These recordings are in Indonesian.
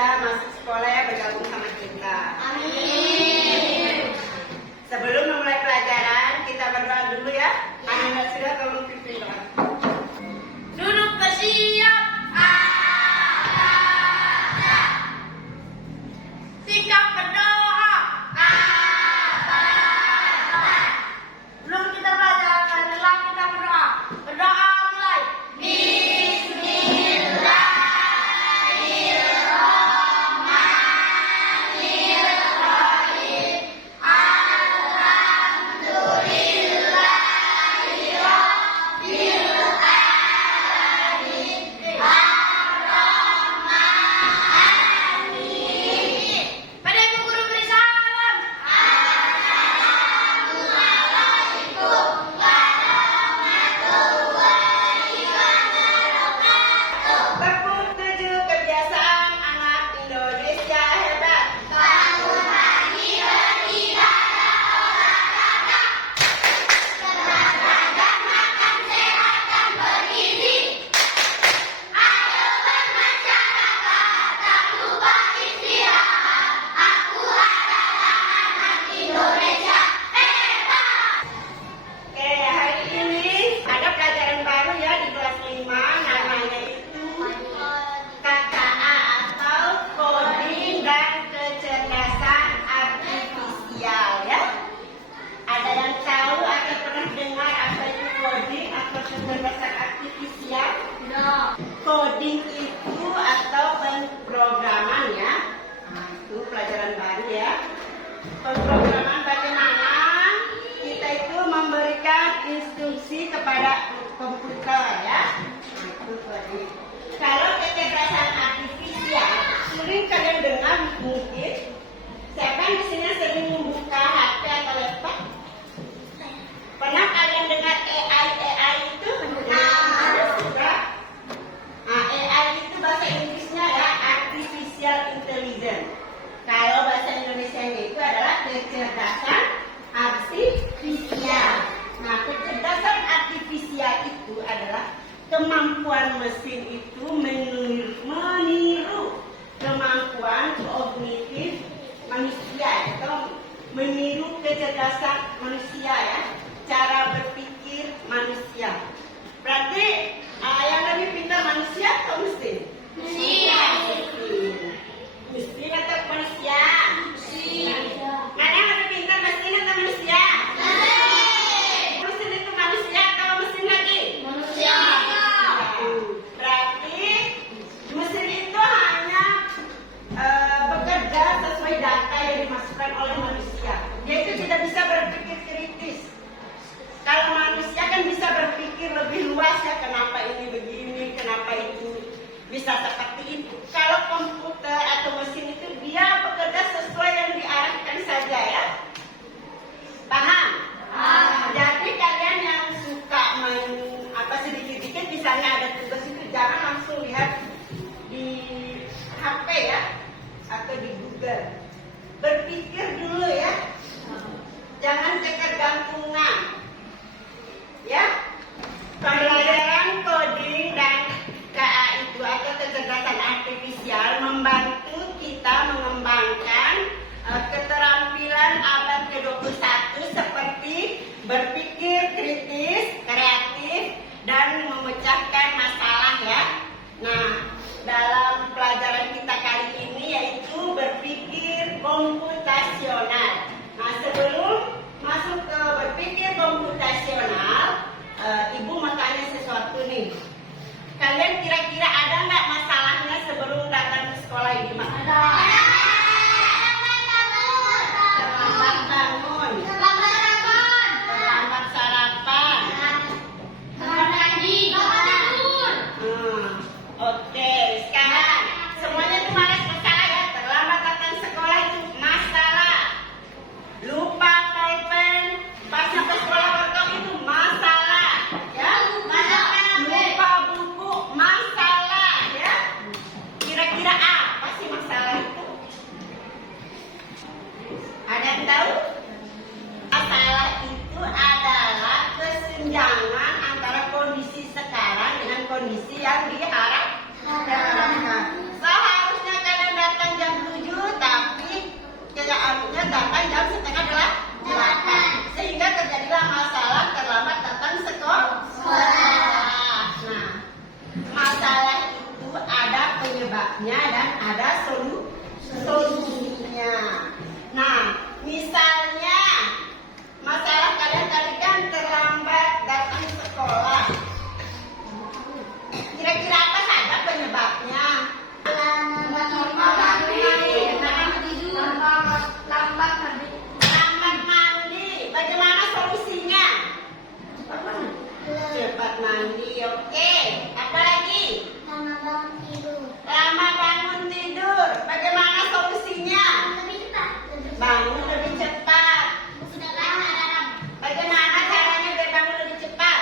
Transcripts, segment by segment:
bisa masuk sekolah ya, bergabung sama kita. Amin. Sebelum memulai pelajaran, kita berdoa dulu ya. Anak sudah tolong pimpin doa. Duduk bersiap. Sikap berdoa. Belum kita belajar, marilah kita berdoa. Berdoa mulai. Pada Ibu Guru beri salam. Tepuk 7 kebiasaan anak Indonesia hebat. Oke, hari ini ada pelajaran baru ya di kelas 5, namanya itu KKA atau Coding dan Kecerdasan Artifisial ya. Ada yang tahu atau pernah dengar apa itu coding atau kecerdasan artifisial? Coding itu atau pemrograman ya. Nah, itu pelajaran baru ya. Pemrograman bagaimana kita itu memberikan instruksi kepada komputer ya. Nah, itu coding. Kalau kecerdasan artifisial, sering kalian dengar mungkin. Siapa yang di sini sering membuka HP atau laptop? Pernah kalian dengar AI itu? Sudah. Nah, AI itu bahasa Inggrisnya ya Artificial Intelligence. Kalau bahasa Indonesianya itu adalah kecerdasan artifisial. Nah, kecerdasan artifisial itu adalah kemampuan mesin itu meniru kemampuan kognitif manusia atau meniru kecerdasan manusia ya, cara berpikir manusia. Berarti yang lebih pintar manusia atau mesin? Mesin atau manusia? Mana yang lebih pintar, mesin atau manusia? Mesin itu manusia atau mesin lagi? Berarti mesin itu hanya bekerja sesuai data yang dimasukkan oleh manusia. Dia itu tidak bisa berpikir kritis. Kalau manusia kan bisa berpikir lebih luas ya, kenapa ini begini, kenapa itu bisa seperti itu. Kalau komputer atau mesin itu dia bekerja sesuai yang diarahkan saja ya. Paham? Jadi kalian yang suka main sedikit-sedikit, misalnya ada tugas itu jangan langsung lihat di HP ya atau di Google. Berpikir dulu ya. Jangan ketergantungan. Ya. Pembelajaran coding dan KA itu atau kecerdasan artifisial membantu kita mengembangkan keterampilan abad ke-21 seperti berpikir kritis, kreatif, dan memecahkan masalah ya. Nah, dalam pelajaran kita kali ini yaitu berpikir ada solusinya. Nah, misalnya masalah kalian tadi kan terlambat datang sekolah. Kira-kira apa saja penyebabnya? Lambat mandi. Bagaimana solusinya? Cepat mandi. Oke. Apa lagi? Lama bangun tidur. Bagaimana solusinya? Bangun lebih cepat. Bagaimana caranya biar bangun lebih cepat?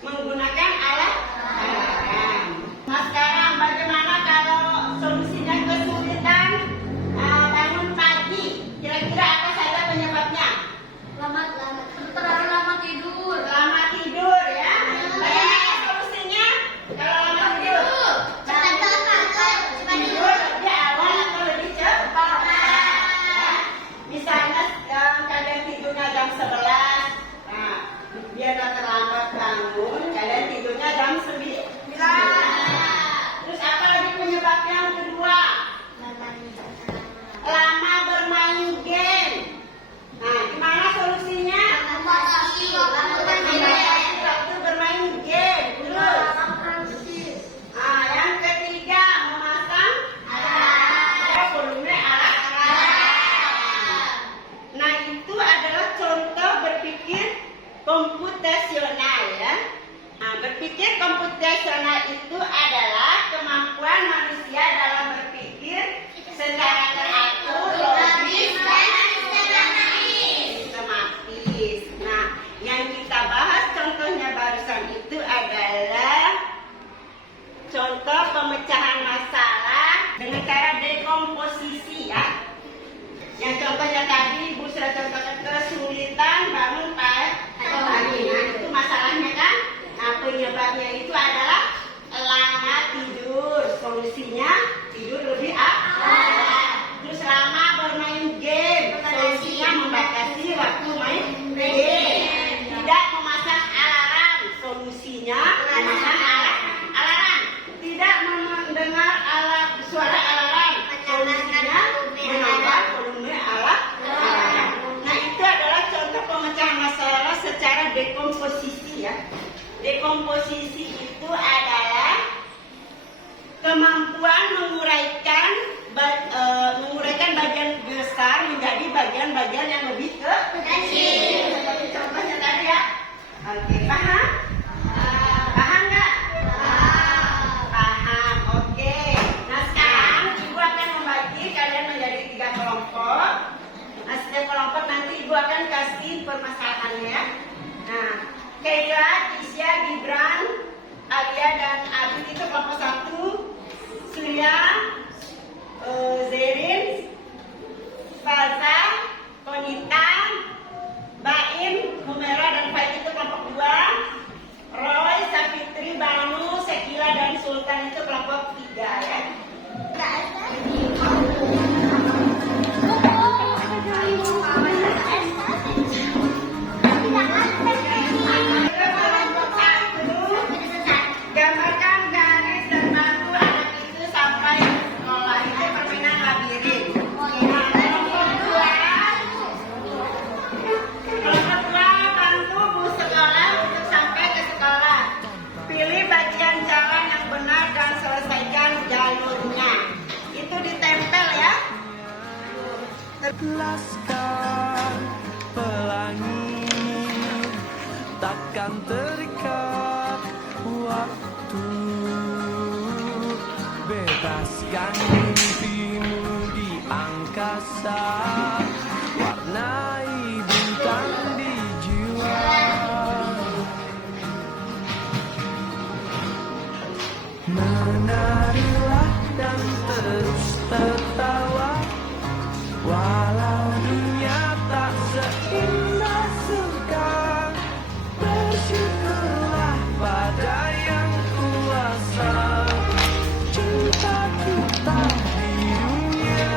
Menggunakan alat alarm. Nah sekarang bagaimana kalau solusinya kesulitan bangun pagi? Kira-kira apa saja penyebabnya? Terlalu lama tidur. Lama tidur ya. Bagaimana solusinya? Kalau lama tidur? Tidur lebih awal atau lebih cepat? Ya. Misalnya kalian tidurnya jam 11. Nah, biar gak terlambat bangun, kalian tidurnya jam 9. Terus apa lagi penyebab yang kedua? Lama bermain game. Nah, gimana solusinya? Waktu bermain game. Terus, yang ketiga memasang volume alat. Nah, itu adalah contoh berpikir komputasional ya. Nah, berpikir komputasional itu adalah kemampuan manusia dalam berpikir secara teratur, logis, dan sistematis. Nah, yang kita bahas contohnya barusan itu adalah contoh pemecahan masalah dengan cara dekomposisi ya. Yang contohnya tadi Ibu sudah contohkan kesulitan bangun pagi. Nah, itu masalahnya kan. Nah, penyebabnya itu adalah lama tidur. Solusinya tidur lebih awal. Terus lama bermain game. Solusinya membatasi waktu main game. Tidak memasang alarm. Solusinya memasang alarm. Tidak mendengar suara alarm. Solusinya menambah volume alarm. Nah, itu adalah contoh pemecahan masalah secara dekomposisi ya. Dekomposisi itu adalah kemampuan menguraikan bagian besar menjadi bagian-bagian yang lebih kecil. Seperti contohnya tadi ya. Oke, paham? Paham nggak? Paham. Oke. Nah sekarang Ibu akan membagi kalian menjadi 3 kelompok. Nah setiap kelompok nanti Ibu akan kasih permasalahannya. Nah, Keira, Tisha, Gibran, Alia dan Abid itu kelompok 1. Surya, Zerin, Faza, Konita, Baim, Humera dan Faid itu kelompok 2. Roy, Safitri, Banu, Sekila dan Sultan itu kelompok 3 ya. Gambarkan garis dan batu anak itu sampai sekolah. Itu permainan labirin. Kelompok 2 bantu Bu sekolah untuk sampai ke sekolah. Pilih bagian jalan yang benar dan selesaikan jalurnya. Itu ditempel ya. Laskan pelangi takkan terikat waktu, bebaskan mimpimu di angkasa, warnai bintang di jiwa. Menarilah dan terus tertawa, walau dunia tak seindah sekarang. Bersyukurlah pada yang kuasa, cinta kita di dunia.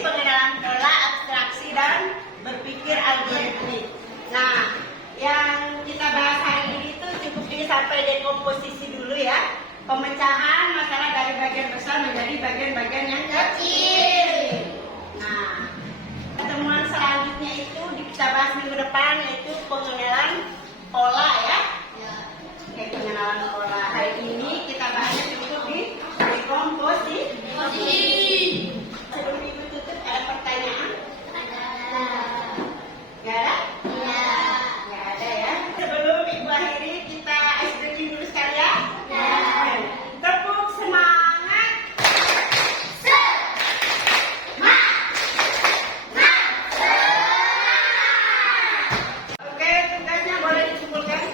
pengenalan pola, abstraksi, dan berpikir algoritmik. Nah, yang kita bahas hari ini itu cukup sampai dekomposisi dulu ya. Pemecahan masalah dari bagian besar menjadi bagian-bagian yang kecil. Nah, pertemuan selanjutnya itu kita bahas minggu depan, yaitu pengenalan pola ya. Oke, pengenalan pola. Hari ini kita bahasnya cukup di dekomposisi. Sebelum ibu tutup, ada pertanyaan? Gak ada? Gak ada ya. Sebelum ibu akhiri, kita ice breaking dulu sekalian. Tepuk semangat. Oke, tugasnya boleh dikumpulkan.